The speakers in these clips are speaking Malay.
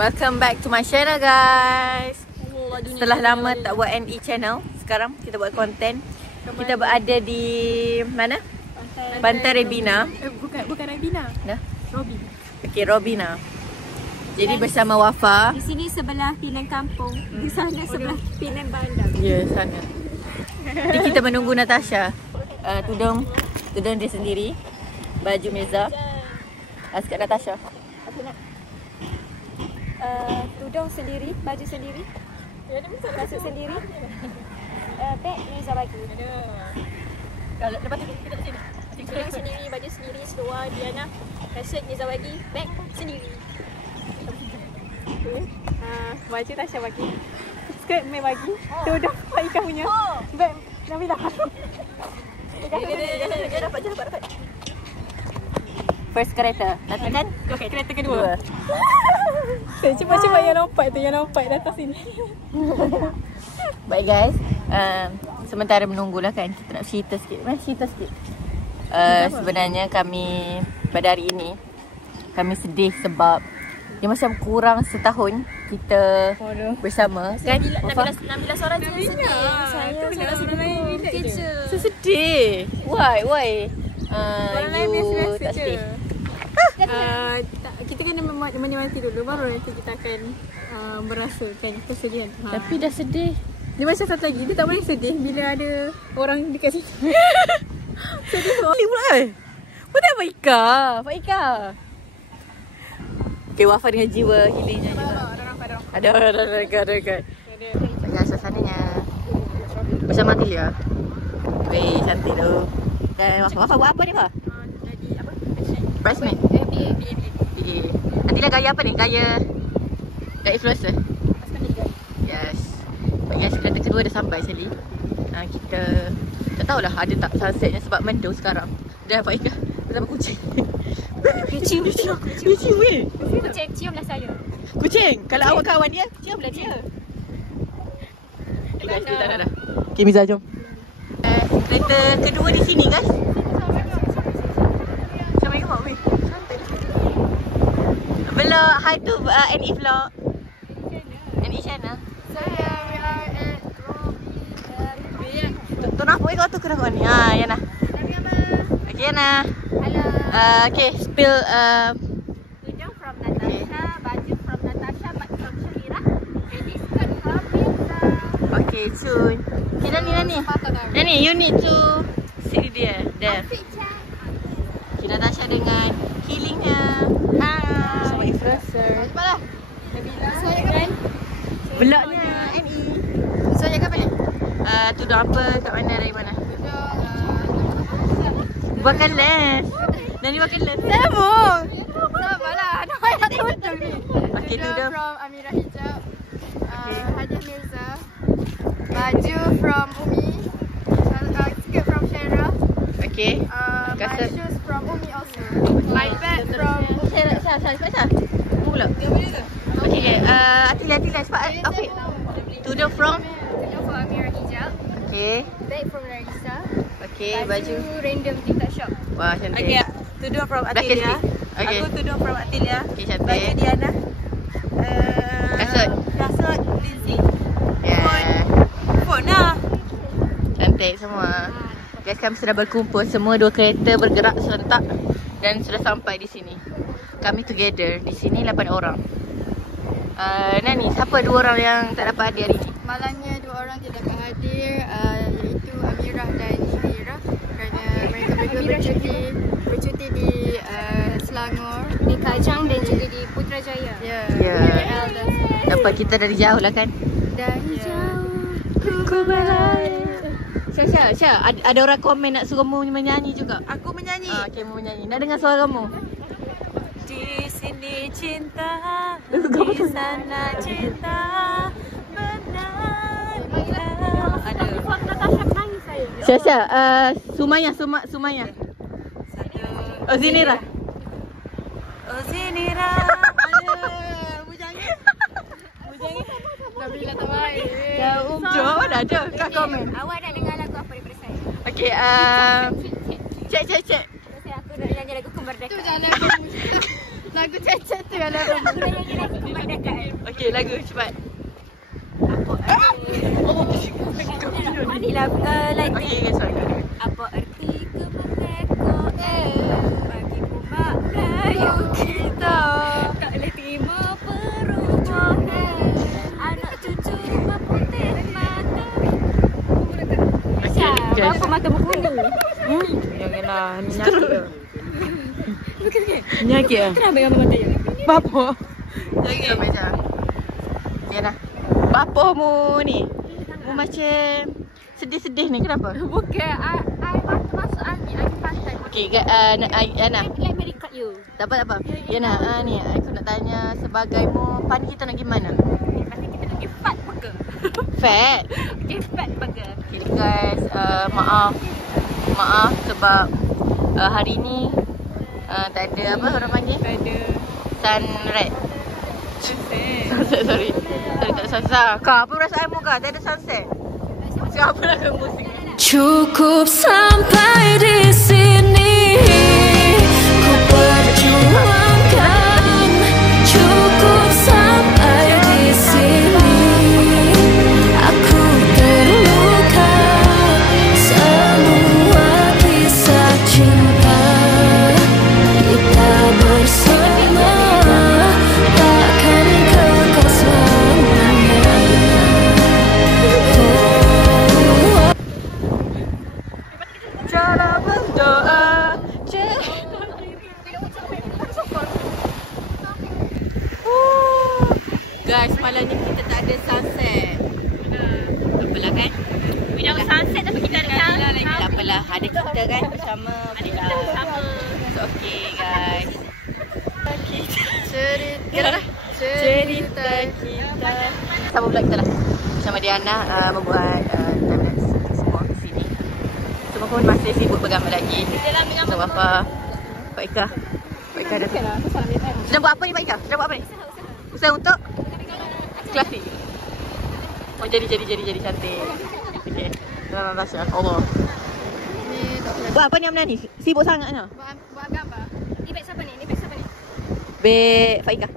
Welcome back to my channel guys. Setelah lama tak buat NE channel, sekarang kita buat konten. Kita berada di mana? Pantai Rebina. Bukan Rebina. Nah, Robin. okey, Robina. Jadi bersama Wafa. Di sini sebelah Penang Kampung. Di sana sebelah Penang Bandar. Ya, sana. Jadi kita menunggu Natasha. Tudung dia sendiri. Baju Meza. Sekat Natasha. Apa nak? Tudung sendiri, baju sendiri. Kasut sendiri. Beg Meza bagi. Kalau lepas tu kita kat sini. Tudung sendiri, baju sendiri, seluar Diana. Kasut Meza bagi, beg sendiri. Baju Tasha bagi. Skirt Mei bagi. Tudung Pak Ika punya. Beg Nabila. Dia dapat. First kereta. Nanti kan? Okay, kereta kedua. Cepat-cepat yang nampak di atas sini. Baik guys, sementara menunggulah kan, kita nak cerita sikit. Sebenarnya kami pada hari ini kami sedih sebab dia macam kurang setahun kita bersama kan. Nabila suara je sedih. Saya sedih kerja. Sedih. Why? Orang lain biasa tak je. sedih? Kita kena menyemati dulu, baru nanti kita akan merasakan kesedihan. Tapi dah sedih. Dia macam satu lagi, dia tak boleh sedih bila ada orang dekat sini. Sedih tu. Boleh pula kan? Betul Pak Ika? Okay, Wafa dengan jiwa healingnya juga. Ada dekat. Tengah suasananya bersama Atilia. Weh, cantik tu. Dan Wafa buat apa ni Pak? Jadi apa? Bridesmaid? PA. Atilia gaya apa ni? Gaya influencer? Yes. Baik guys, kereta kedua dah sampai sekali. Kita tak tahulah ada tak sunsetnya sebab mendung sekarang. Dah Pak Ika bersama kucing. Kucing weh. Kucing, ciumlah saya. Kucing, kalau awak kawan dia, ciumlah dia. Dah. Okay, Miza, jom. Kereta kedua di sini guys. Macam mana weh? Belok, hi to NE vlog. NE channel. Saya we are at Robin. Tu nak apa kau tu kena kau ni? Yana. Okay, Yana. Hello. Okay, spill Tudung from Natasha, baju from Natasha, baju from Syahira. Ready skirt from Meza. okay, soon. Okay, Nani, you need to sit there. There. Okay, Natasha dengan healingnya. Hai. Sama influencer. Cepatlah. Nabila. Saya kan? Vlognya NE. Saya kat mana? Tudung apa? Kat mana? Dari mana? Bukan les. Nani makan les. Sambung. Sabarlah. Nampak tak tudung ni. Okay, tudung. From Amira Hijab. Hadiah Mirza. Baju from Umi. Skirt from Shaira. Okay. My Kasut. shoes from Umi also. My bag from Cepat. Pula. Okay, Atilia cepat. Afiq. Tudung from? Tudung from Amira Hijab. Okay. Bag from Larissa. Okay, baju. Random TikTok shop. Wah, cantik. Okay, tudung from Atilia. Okay. Aku tudung from Atilia. Okay, Baju cantik. Diana. Kasut. Kasut Lindsay. Yeah. Phone lah. Cantik semua. Guys, kami sudah berkumpul. Semua dua kereta bergerak serentak dan sudah sampai di sini. Kami together. Di sini 8 orang. Nani, siapa 2 orang yang tak dapat hadir hari ini? Malangnya 2 orang tidak dapat hadir, iaitu Amirah dan Syahira, kerana mereka berdua bercuti di Selangor, di Kajang dan juga di Putrajaya. Ya. Dapat Dapat kita dari jauh lah kan? dari jauh Ku berlari. Syah, ada orang komen nak suruh mu menyanyi juga. Aku menyanyi. Okay, mu menyanyi. Nak dengar suara mu? Di sini cinta, di sana cinta. Benar. Ada. Natasha menangis saya. Syah, Sumaya. Oh, Zinira. Oh Zinira. Bujangnya. Nabila tak baik. Jom, ada. Kau komen. Awak nak dengar lagu apa daripada saya? Okay, cek. Aku nak nyanyi lagu Kemerdeka. Tu jangan Lagu cacat tu yang lagu. Okey, lagu cepat. Inilah lagu. Okey, sorry. Apa erti kemerdekaan bagi umat Melayu kita? Tak boleh terima perubahan. Anak cucu berputih mata. Apa mata berkuning? Janganlah, ni nyakit ke? Bukan ke? Nyakit ke? Kenapa yang mata yang? Bapa. Jangan macam. Yana. Bapamu ni. Mu macam sedih-sedih ni, kenapa? Bukan, I masuk angin pantai. Okey, Yana. Let me record you. Tak apa. Yana, ni aku nak tanya sebagaimu pan kita nak pergi mana? Pasti kita nak pergi fat burger. Fat. Okay, fat burger. Okay guys, maaf sebab hari ni tak ada apa orang panggil? Tak ada Sunset. sunset. Sorry, tak ada sunset. Kak, apa perasaanmu kak? Tak ada sunset. Siapa lagu musik? Cukup sampai di sini, ku perjuangkan. Cukup sampai di sini, aku terluka. Semua kisah cinta kita bersama takkan kekal selamanya. Cara berdoa. Guys, malam ni kita tak ada sunset. Tak apalah kan? Without sunset tapi kita ada sunset. Tak apalah, ada kita kan bersama. Ada kita bersama. So, okay guys. Cerita kita. Sama pula kita lah. Bersama Diana membuat timelapse semua ke sini. Semua pun masih sibuk bergambar lagi. So, Pak Ika. Pak Ika dah. Sedang buat apa ni Pak Ika? Sedang buat apa ni? Usaha untuk klasik. Oh, jadi cantik. Okey. Dalam bahasa Allah. Ni tak boleh Buat apa ni Amna ni? Sibuk sangat ni. buat gambar. Ni beg siapa ni? Ni beg siapa ni? Beg Faika.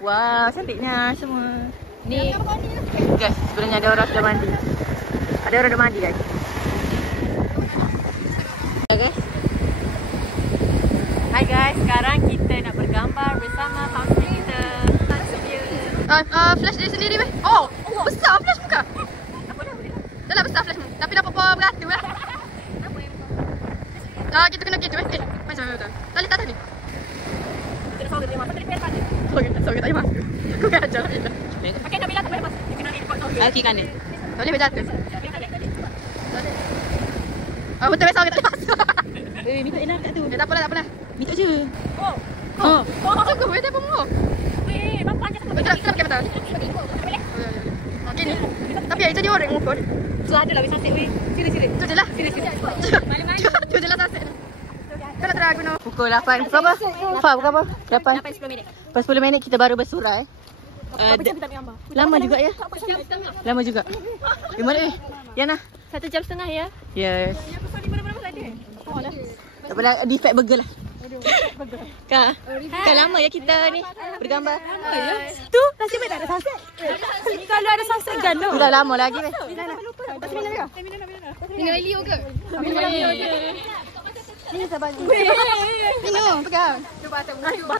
Wah, cantiknya semua. Ni guys, sebenarnya ada orang sudah mandi. Ada orang dah mandi guys. Guys. Hai guys, sekarang kita nak bergambar bersama house kita. Flash dia sendiri weh. Oh, besar flash muka. Dah lah besar flashmu. Tapi dapat power beratur lah. Kita kena gitu weh. Macam mana betul? Tak boleh tak ni. Kita sorang dia masuk tadi pelan. So kita masuk. Aku kan ajar lah kita. Pakai Nabila tak boleh masuk. Dia kena report sorang. Okey kan ni. Tak boleh berjatuh. Betul besar kita tak boleh masuk. Minta enak kat tu. Tak apalah. Minta je. Oh. Cukup weh dia pun mau. Weh, bapa aja sampai. Betul, kita pakai betul. Boleh. Okey ni. Tapi yang jadi orang ngumpul. So ada lah sunset weh. Sila. Tu je lah. Sila. Malam-malam. Tu je lah sunset. Kau nak try guna. Pukul 8. Pukul apa? Pukul apa? 8. 10 minit. Lepas 10 minit kita baru bersurai. Berapa jam kita ambil gambar? Lama juga ya? Lama juga. Di mana Yana? 1 jam setengah ya. Yes. Aku sorry mana-mana ada. Oh dah. Tak apalah, defect burger lah. Kak, kan lama ya kita ni bergambar. Tu nasib baik tak ada sunset. Kalau ada sunset ganda. Dah lama lagi weh. Minum Leo ke? Ni sabar. Minum, pegang. Cuba atas muka.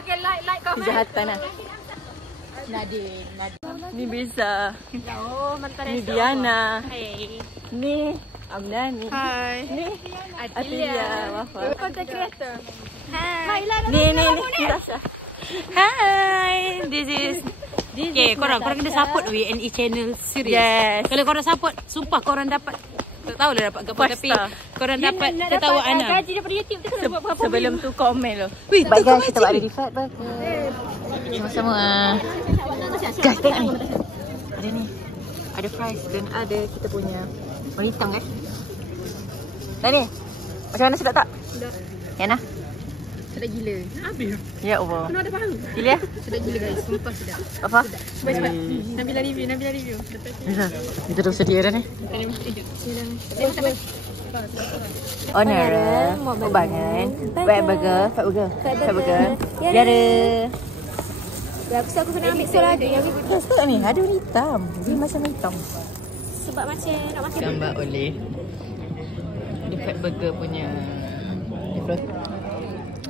Okay, like kau. Kejahatan lah. Nadine. Ni Bisa. Oh, mantan Ni Diana. Hai. Ni Amnani. Hai. Ni Atilia. Wafa. Content creator. Hai. Ni Tasha. Hi, this is okay, korang kena support WNE channel series. Yes. Kalau korang support, sumpah korang dapat tak tahulah dapat ke apa tapi Pasta. korang dapat ketawa Ana. Gaji daripada YouTube tu kena buat berapa? Sebelum tu komen lo. Wih, Baik guys, kita buat ada defect sama-sama. Guys, tengok ni. Ada ni. Ada fries dan ada kita punya melitang guys. Dah ni. Macam mana sedap tak? Sedap. Yana? Sedap gila. Habis. Ya Allah. Kena ada baru. Gila ya? Sedap gila guys. Sumpah sedap. Apa? Cepat. Nabila review. Kita dah sedia dah ni. Kena mesti hidup. Honor, Mobangan, Fat Burger, Dia ada. Ya, aku kena ambil suara ada yang Tak ni, ada warna hitam. Dia macam hitam. sebab macam nak makan. Gambar oleh di Fat Burger punya.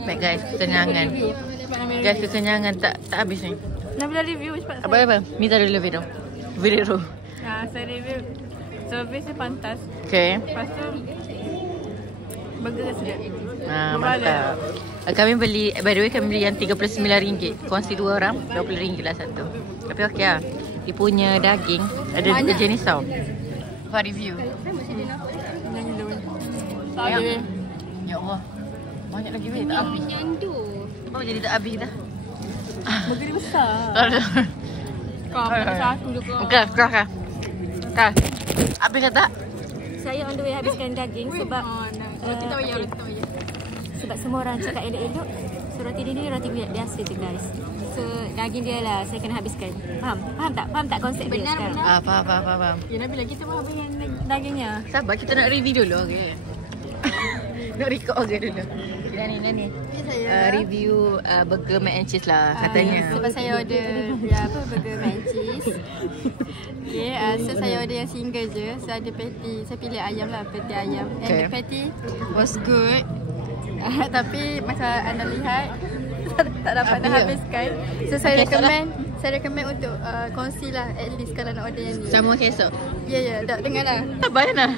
Baik guys, kekenyangan. Guys, kekenyangan tak habis ni. Nabila review cepat. Apa? Minta dulu video. Video. Saya review. Servis dia pantas. Okay. Lepas tu burger dia sedap. Mantap. Kami beli, by the way kami beli yang RM39. Kongsi 2 orang, RM20 lah satu. Tapi okey lah. Dia punya daging ada dua jenis tau. Apa review? Ya Allah. Banyak lagi weh, tak habis. Apa jadi tak habis dah? Burger dia besar. Kau satu je kau. Okey, kerah. Kah. Habis dah tak? Saya on the way habiskan daging sebab Roti tak payah. sebab semua orang cakap elok-elok. So roti dia ni roti biasa je guys. So daging dia lah saya kena habiskan. Faham tak? Faham tak konsep dia sekarang? Faham. Ya Nabila, kita mau habiskan dagingnya. Sabar, kita nak review dulu, okey. Nak record okey dulu. Nani. Review burger mac and cheese lah katanya. Sebab saya order burger mac and cheese. Okay, so saya order yang single je. So ada patty. Saya pilih ayam lah, patty ayam. And the patty was good. Tapi macam anda lihat tak dapat nak habiskan. So saya recommend untuk kongsi lah at least kalau nak order yang ni. Sama kesok. Ya, dah dengar lah. Sabar Yana.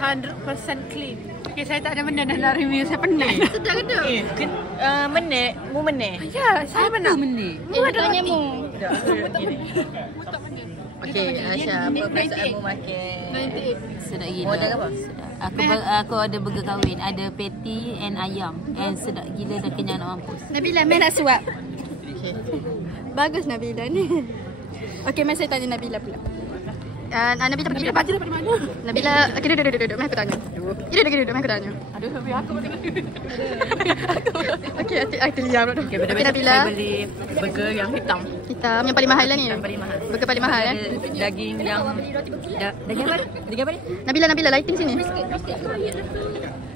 100% clean. Okay, saya tak ada benda nak review. Saya penat. Sedap ke tak? Menit. Mu menit. Ya, saya menang. Mu ada tanya mu. Okey, Aisyah, apa perasaanmu makan? 98. Sedap Mu gila. order apa? Aku ada burger kahwin. Ada patty and ayam. And sedap gila dan kenyang nak mampus. Nabila, main nak suap. Okey. Bagus Nabila ni. Okey, mari saya tanya Nabila pula. Nabila pergi baca dapat di mana? Nabila, okey duduk. Mari aku tanya. Duduk, mari aku tanya. Aduh, aku pun tengok. Okey, aku diam dulu. Okey, Okey, Nabila. saya beli burger yang hitam. Hitam yang paling mahal lah ni. Yang paling mahal. Burger paling mahal Ada daging yang daging apa? Daging apa ni? Nabila lighting sini.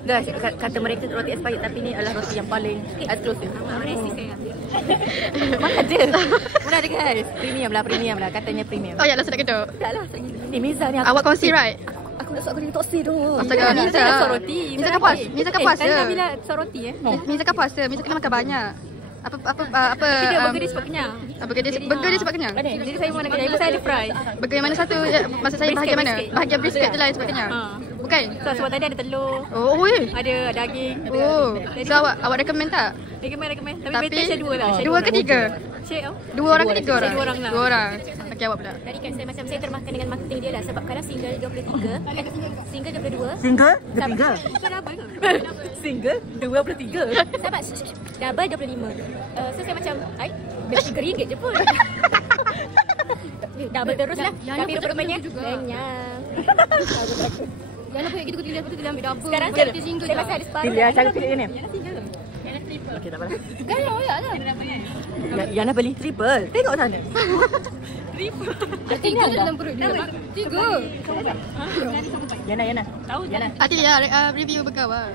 Guys, kata mereka roti expired tapi ni adalah roti yang paling eksklusif. Mana ada guys? Premium lah, katanya premium. Oh ya, lah sudah kedok. Taklah, ni Miza ni Awak kongsi right? aku nak suap aku toksi tu. Astaga, Miza. Miza kan puasa. Miza kan puasa. Nabila suap roti Miza kan puasa. Miza kena makan banyak. Apa burger dia sebab kenyang. burger dia sebab kenyang. Jadi saya mau nak kenyang. Ibu saya ada fries. Burger yang mana satu? Masa saya bahagian mana? Bahagian brisket je lah yang sebab kenyang. Bukan? So, sebab tadi ada telur. Oh, weh. Ada daging. Oh. So awak recommend tak? Recommend. Tapi Tapi better saya dua lah. dua ke tiga? Share Dua orang ke tiga orang? Saya dua orang lah. Dua orang. Okey, awak pula. Tadi kan saya termakan dengan marketing dia lah. Sebab kadang single 23, single 22. Single? Ketiga? Single? 23? Sahabat, double 25. So saya macam, RM3 je pun. Double terus lah. Tapi rupa-rupanya kenyang. Jangan apa gitu dia ambil double. Sekarang saya masih ada separuh. Pilih cara pilih ni. Okey, tak apalah. Gaya awak lah. Yana beli triple. Tengok sana. Tiga dalam perut dia. Tiga. Yana. Tahu Yana. Hati dia review bergawak.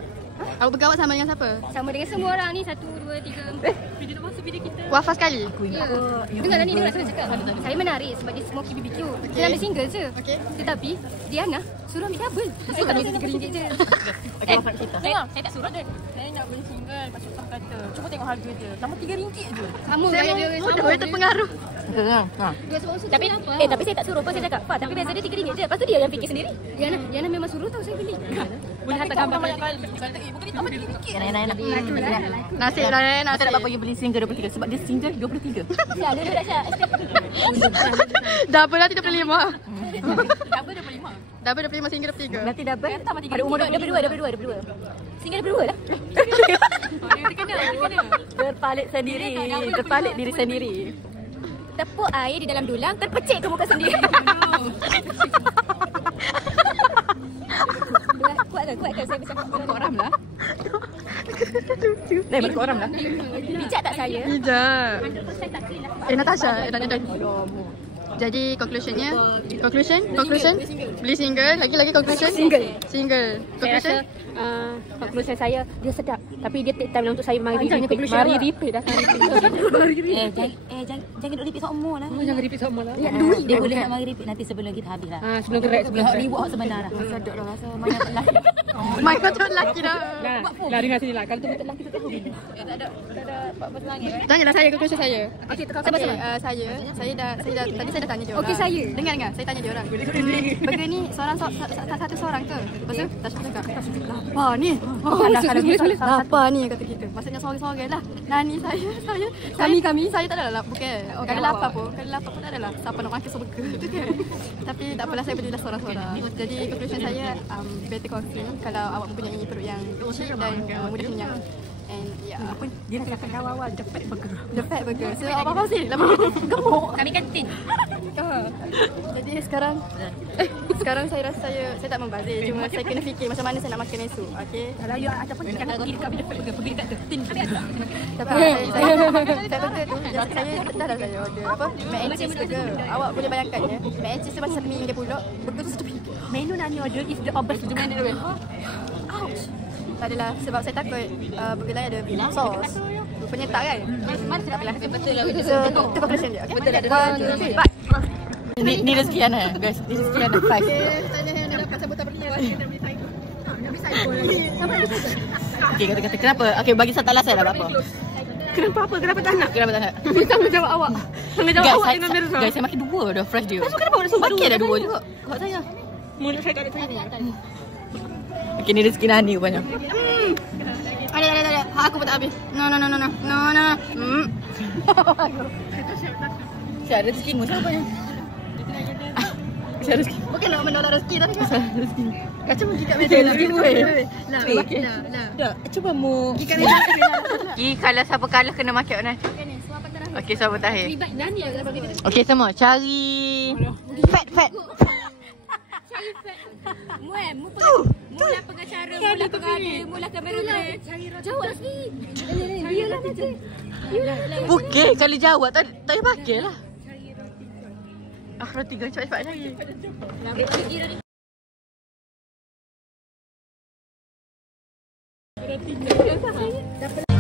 Awak bergawak sama dengan siapa? Sama dengan semua orang ni. 1, 2, 3. Video tu masuk video kita. Wafah sekali. Ya. Dengarlah ni, saya cakap. Saya menarik sebab dia smoky BBQ. Dia ambil single je. Okey. Tetapi Diana suruh ambil double. Saya tak ambil RM3 je. Okey, Wafat cerita. Saya tak suruh dia. Saya nak beli single. Pak Syukah kata, cuba tengok harga je. Sama RM3 je. Sama gaya dia. Mudah terpengaruh. Tapi saya tak suruh pun saya cakap. Pak, tapi biasa dia RM3 je. Lepas tu dia yang fikir sendiri. Diana memang suruh tau saya beli. Boleh hantar gambar banyak kali. Kata, bukan dia tambah RM3. Yana. Nasib lah Aku tak dapat pergi beli single 23 sebab dia single 23. Sial, dulu dah siap. Double lah 35. Double 25. Double 25 single 3. Nanti double Pada Umur 22. Single 22 lah. Dia kena. terpalit sendiri. Terpalit diri sendiri. Tepuk air di dalam dulang, terpecik ke muka sendiri. Kuat ke saya bisa Kau orang lah. Berkut orang lah. bijak tak saya? Bijak. 100% tak clean lah. Natasha. Tanya. Jadi conclusion. Beli single. Lagi conclusion. Single. Conclusion. Conclusion saya, dia sedap. Tapi dia take time untuk saya mari repeat. Jangan duk repeat semua lah. Jangan repeat sama lah. Dia boleh nak mari repeat nanti sebelum kita habis lah. Sebelum gerak Reward sebenar lah. Sedap lah rasa main lelaki. Michael tu lelaki dah. Lari dengan sini lah. Kalau tu betul lelaki tu tahu. Tak ada apa-apa selangit kan? Tanyalah saya conclusion saya. Okey, Saya dah tadi saya dah tanya dia orang. Okey, saya. Dengar. Saya tanya dia orang. Burger ni satu seorang ke? Lepas tu Tasha cakap, lapar ni. Lapar ni kata kita. Maksudnya sorang-sorang lah. Nani saya tak adalah bukan. Kalau lapar pun tak adalah siapa nak makan burger tu kan. Tapi tak apalah, saya belilah seorang-seorang. Jadi conclusion saya, better coffee kalau awak mempunyai perut yang kecil dan mudah kenyang. And apa Dia nak kata awal the fat burger. So apa sih? Gemuk. Kami kantin. Jadi sekarang saya rasa saya tak membazir. Cuma saya kena fikir macam mana saya nak makan esok. Okey. Kalau you ataupun jangan pergi dekat the fat burger, pergi dekat tu. Tin. Tapi saya betul tu. Saya dah order apa? Mac and cheese burger. Awak boleh bayangkan ya. Mac and cheese tu macam RM1 pula. Burger tu RM1. Menu nak you order is the obvious tu mana tu. Ouch. Tak adalah sebab saya takut burger lain ada sos. Penyetak kan? Tak apalah. Betul lah. So, tu conclusion dia. Betul lah. 1, 2, 3, bye. Ni rezeki Ana guys. Ni rezeki Ana 5. Tanya yang dapat sambutan pertama. Okey, kata kenapa? Okey, bagi satu alasan lah apa? Kenapa tak nak? Kenapa tak nak? Tanggungjawab awak. Tanggungjawab awak dengan Mirza. Guys, saya makan dua dah fresh dia. Kenapa awak nak sumpah Makan dah dua juga. Kat saya. Mulut saya tak ada tanya. Okey, ni rezeki Nani rupanya. Ada. Aku pun tak habis. No. Siapa rezekimu? Siapa yang? Siapa rezeki? Bukan nak menolak rezeki tadi kan? Rezeki. Kacau pergi kat meja. Rezekimu weh. Nah. Tak, cuba mu. Kalau siapa kalah kena makan Nan. Okey, siapa terakhir? Nani yang dapat kita. Okey, semua cari fat. Mula pengacara, mula pengadil, mula kamera. Jawab sikit. Biarlah nanti. Bukan, kalau jawab tak payah pakai lah. Roti gan cepat-cepat lagi.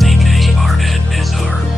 Make a hard head is our